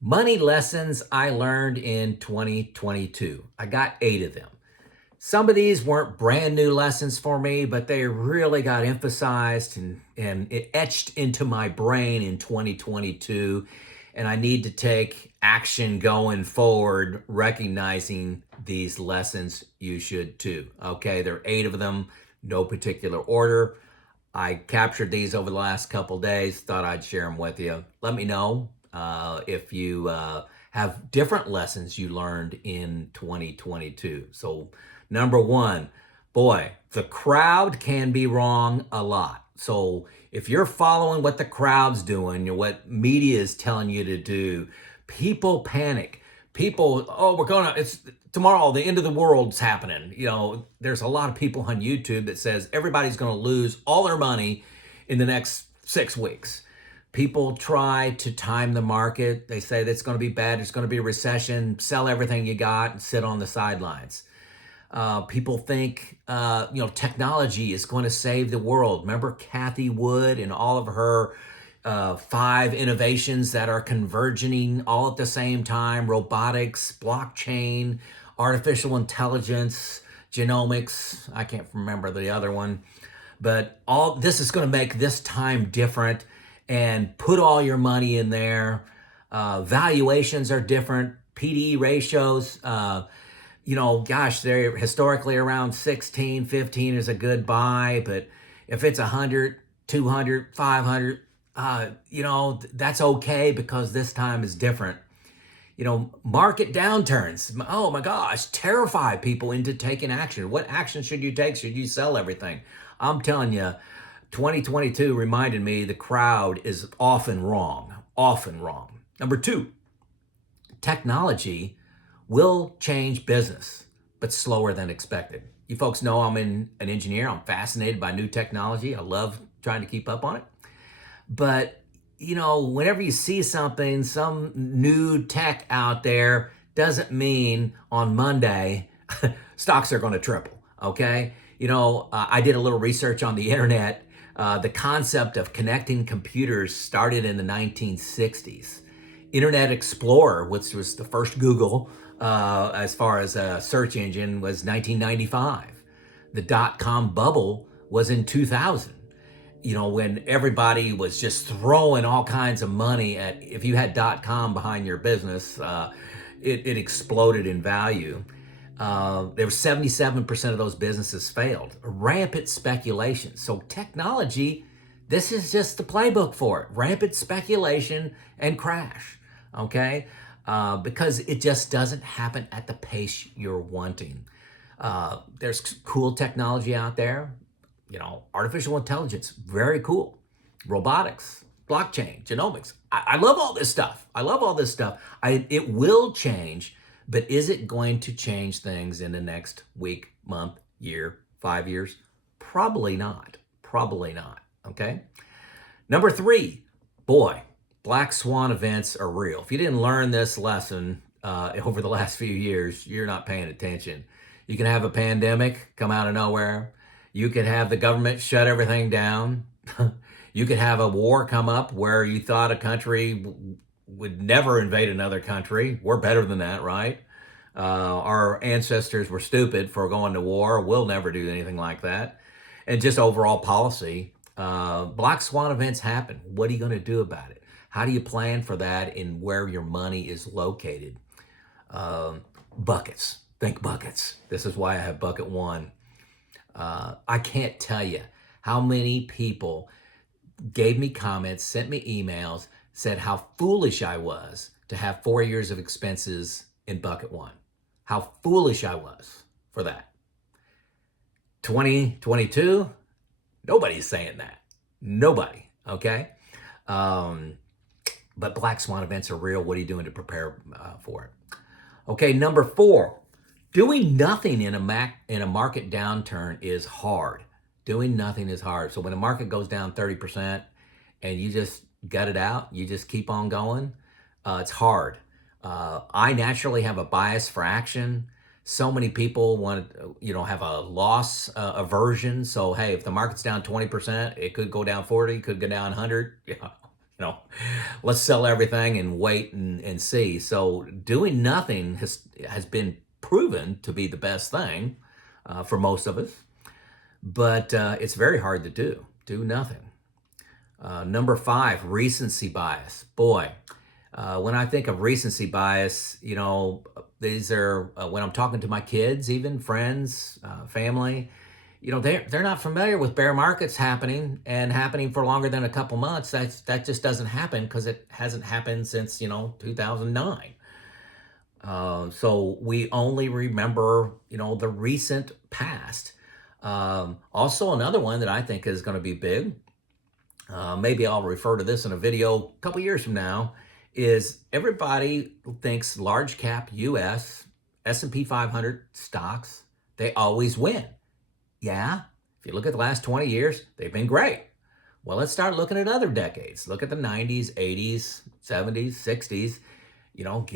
Money lessons I learned in 2022. I got 8 of them. Some of these weren't brand new lessons for me, but they really got emphasized and it etched into my brain in 2022. And I need to take action going forward, recognizing these lessons. You should too. Okay, there are 8 of them, no particular order. I captured these over the last couple days, thought I'd share them with you. Let me know if you have different lessons you learned in 2022. So, number one, boy, the crowd can be wrong a lot. So, if you're following what the crowd's doing, what media is telling you to do, people panic. People, oh, it's tomorrow, the end of the world's happening. There's a lot of people on YouTube that says everybody's going to lose all their money in the next 6 weeks. People try to time the market. They say that's going to be bad. It's going to be a recession. Sell everything you got and sit on the sidelines. People think, technology is going to save the world. Remember Kathy Wood and all of her 5 innovations that are converging all at the same time: robotics, blockchain, artificial intelligence, genomics. I can't remember the other one, but all this is going to make this time different. And put all your money in there. Valuations are different. PDE ratios, they're historically around 16, 15 is a good buy. But if it's 100, 200, 500, that's okay because this time is different. Market downturns, oh my gosh, terrify people into taking action. What action should you take? Should you sell everything? I'm telling you, 2022 reminded me the crowd is often wrong, often wrong. Number 2, technology will change business, but slower than expected. You folks know I'm an engineer. I'm fascinated by new technology. I love trying to keep up on it. But, whenever you see something, some new tech out there, doesn't mean on Monday stocks are going to triple, okay? I did a little research on the internet. The concept of connecting computers started in the 1960s. Internet Explorer, which was the first Google as far as a search engine, was 1995. The dot-com bubble was in 2000. When everybody was just throwing all kinds of money at, if you had .com behind your business, it exploded in value. There were 77% of those businesses failed. Rampant speculation. So technology, this is just the playbook for it. Rampant speculation and crash, okay? Because it just doesn't happen at the pace you're wanting. There's cool technology out there. Artificial intelligence, very cool. Robotics, blockchain, genomics. I love all this stuff. It will change, but is it going to change things in the next week, month, year, 5 years? Probably not. Probably not. Okay. Number 3, boy, black swan events are real. If you didn't learn this lesson over the last few years, you're not paying attention. You can have a pandemic come out of nowhere. You could have the government shut everything down. You could have a war come up where you thought a country would never invade another country. We're better than that, right? Our ancestors were stupid for going to war. We'll never do anything like that. And just overall policy. Black swan events happen. What are you going to do about it? How do you plan for that in where your money is located? Buckets. Think buckets. This is why I have bucket 1. I can't tell you how many people gave me comments, sent me emails, said how foolish I was to have 4 years of expenses in bucket 1. How foolish I was for that. 2022, nobody's saying that. Nobody, okay? But black swan events are real. What are you doing to prepare for it? Okay, number 4. Doing nothing in a market downturn is hard. Doing nothing is hard. So when the market goes down 30% and you just gut it out, you just keep on going, it's hard. I naturally have a bias for action. So many people want to, have a loss aversion. So, hey, if the market's down 20%, it could go down 40, could go down 100. you know, let's sell everything and wait and see. So doing nothing has been proven to be the best thing for most of us, but it's very hard to do nothing. Number 5, recency bias. Boy, when I think of recency bias, you know, these are when I'm talking to my kids, even friends, family, you know, they're not familiar with bear markets happening and happening for longer than a couple months. That just doesn't happen because it hasn't happened since, you know, 2009. So we only remember, you know, the recent past. Also, another one that I think is going to be big, maybe I'll refer to this in a video a couple years from now, is everybody thinks large cap US, S&P 500 stocks, they always win. Yeah, if you look at the last 20 years, they've been great. Well, let's start looking at other decades. Look at the 90s, 80s, 70s, 60s. You know,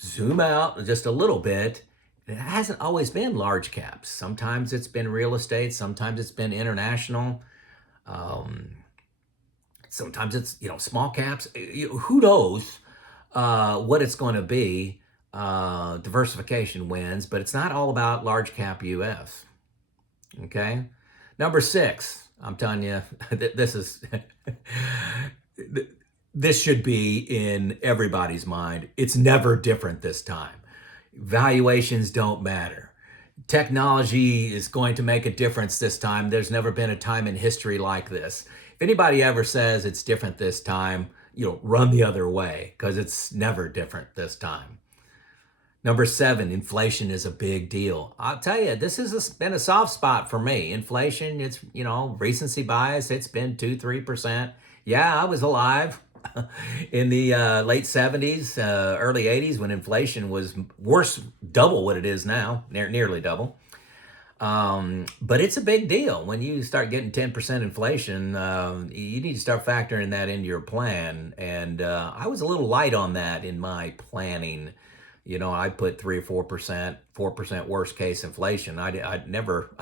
zoom out just a little bit. It hasn't always been large caps. Sometimes it's been real estate. Sometimes it's been international. Sometimes it's, you know, small caps. Who knows what it's going to be? Diversification wins, but it's not all about large cap US. Okay. Number 6, I'm telling you, this is, this should be in everybody's mind. It's never different this time. Valuations don't matter. Technology is going to make a difference this time. There's never been a time in history like this. If anybody ever says it's different this time, you know, run the other way because it's never different this time. Number 7, inflation is a big deal. I'll tell you, this has been a soft spot for me. Inflation, it's, you know, recency bias. It's been 2-3%. Yeah, I was alive in the late 70s, early 80s when inflation was worse, double what it is now, nearly double. But it's a big deal. When you start getting 10% inflation, you need to start factoring that into your plan. And I was a little light on that in my planning. You know, I put 3 or 4% worst case inflation. I'd never,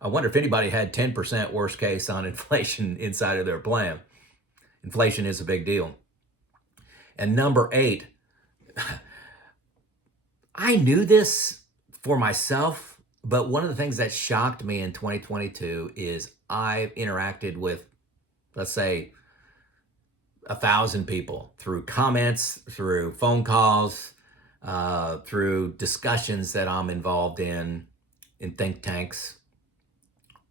I wonder if anybody had 10% worst case on inflation inside of their plan. Inflation is a big deal. And number 8, I knew this for myself, but one of the things that shocked me in 2022 is I've interacted with, let's say, 1,000 people through comments, through phone calls, through discussions that I'm involved in think tanks.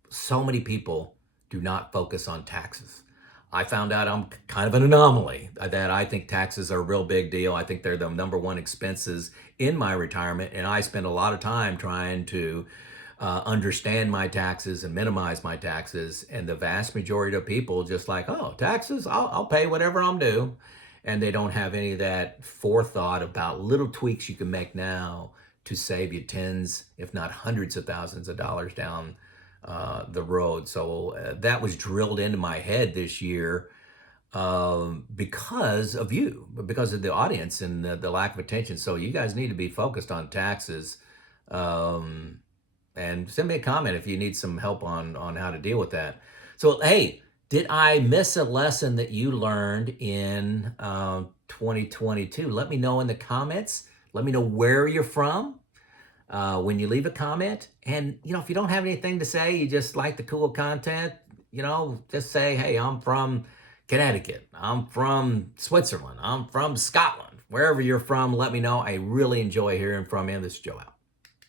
So many people do not focus on taxes. I found out I'm kind of an anomaly, that I think taxes are a real big deal. I think they're the number one expenses in my retirement, and I spend a lot of time trying to understand my taxes and minimize my taxes. And the vast majority of people just like, oh, taxes, I'll pay whatever I'm due. And they don't have any of that forethought about little tweaks you can make now to save you tens, if not hundreds of thousands of dollars down the road. So that was drilled into my head this year because of you, because of the audience and the lack of attention. So you guys need to be focused on taxes. And send me a comment if you need some help on how to deal with that. So, hey, did I miss a lesson that you learned in 2022? Let me know in the comments. Let me know where you're from when you leave a comment. And, you know, if you don't have anything to say, you just like the cool content, you know, just say, hey, I'm from Connecticut. I'm from Switzerland. I'm from Scotland. Wherever you're from, let me know. I really enjoy hearing from you. This is Joe out.